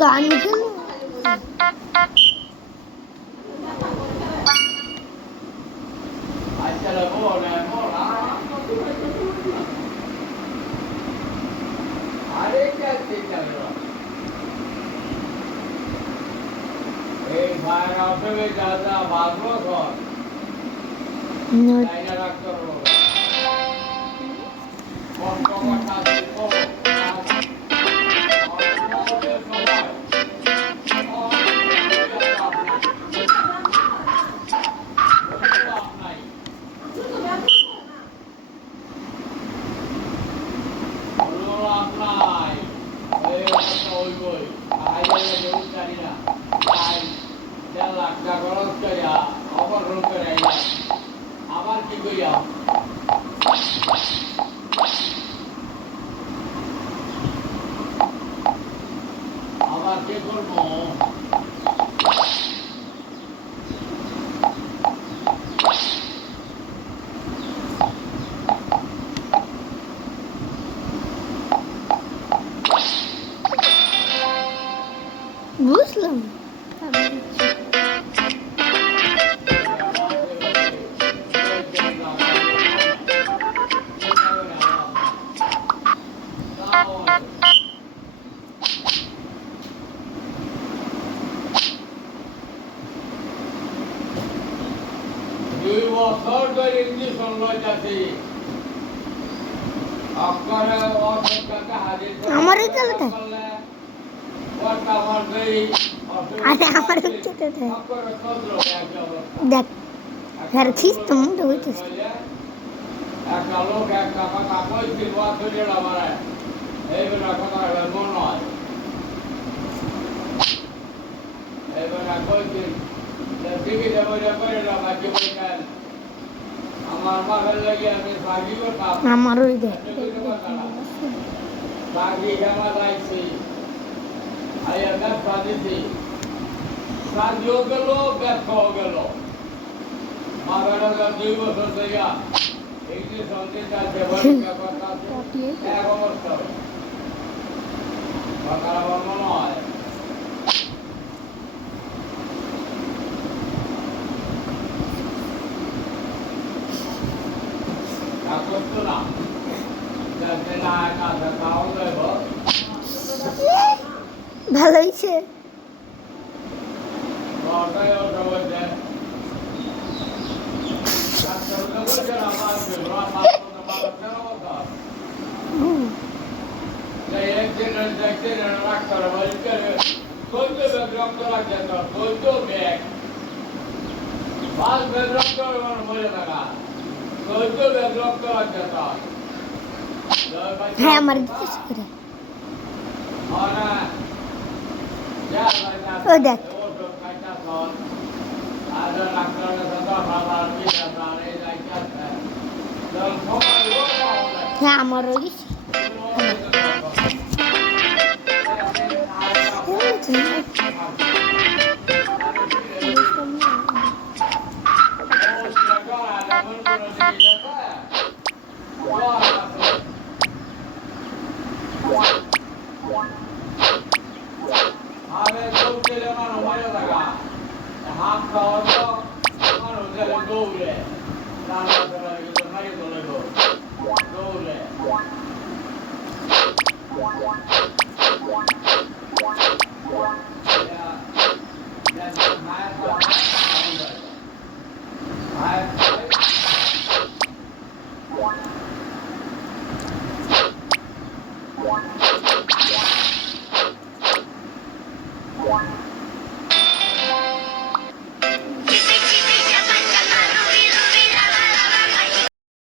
তো আমি কেন আবার কি কইয়া আবার কে করবো বুঝলাম আমার এই চালটা আরে আমার উচ্চতে দেখ হ্যাঁ খিস্ত মুন্ডে হইতেছে একটা লোক একটা কাপড় ছিল ধরে আমার এইবার কথা মন হয় এইবার কইছি দেখি যাবো করে না বাকি বলছেন আমার মায়ের লাগি আমি সাগি করতাম আমার ওই দেখ সাগি জামা লাইছি আয়া ব্যবসা দিছি সাগিও গেল ব্যবসাও গেল মায়ের 2 বছর থেকে এই যে সন্ধ্যে চালছে পরীক্ষা করতে এক অবস্থা সরকার আমার মনে হয় ভালো হয়েছে হ্যাঁ আমার জিজ্ঞেস করে ও দেখ হ্যাঁ আমার ওই হাত খাওয়া তো আমার হোটেলে দৌড়ে রান্না দৌড়ে দৌড়ে